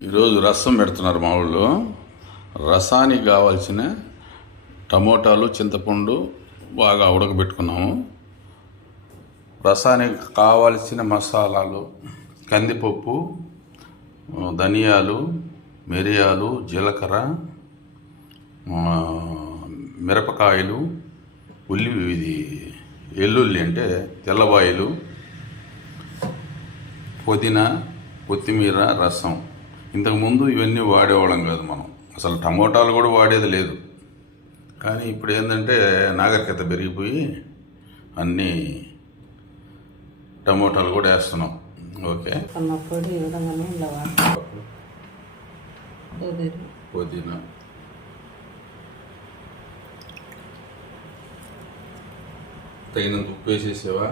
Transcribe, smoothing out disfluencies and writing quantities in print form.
ఈరోజు రసం పెడుతున్నారు మా ఊళ్ళో. రసానికి కావాల్సిన టమోటాలు, చింతపండు బాగా ఉడకబెట్టుకున్నాము. రసానికి కావాల్సిన మసాలాలు కందిపప్పు, ధనియాలు, మిరియాలు, జీలకర్ర, మిరపకాయలు, ఎల్లుల్లి అంటే తెల్లబాయలు, పుదీనా, కొత్తిమీర, రసం. ఇంతకుముందు ఇవన్నీ వాడేవాళ్ళం కాదు మనం, అసలు టమోటాలు కూడా వాడేది లేదు. కానీ ఇప్పుడు ఏంటంటే నాగరికత పెరిగిపోయి అన్నీ టమోటాలు కూడా వేస్తున్నాం. ఓకే, పుదీనా, తగినంత ఉప్పు వేసేసావా?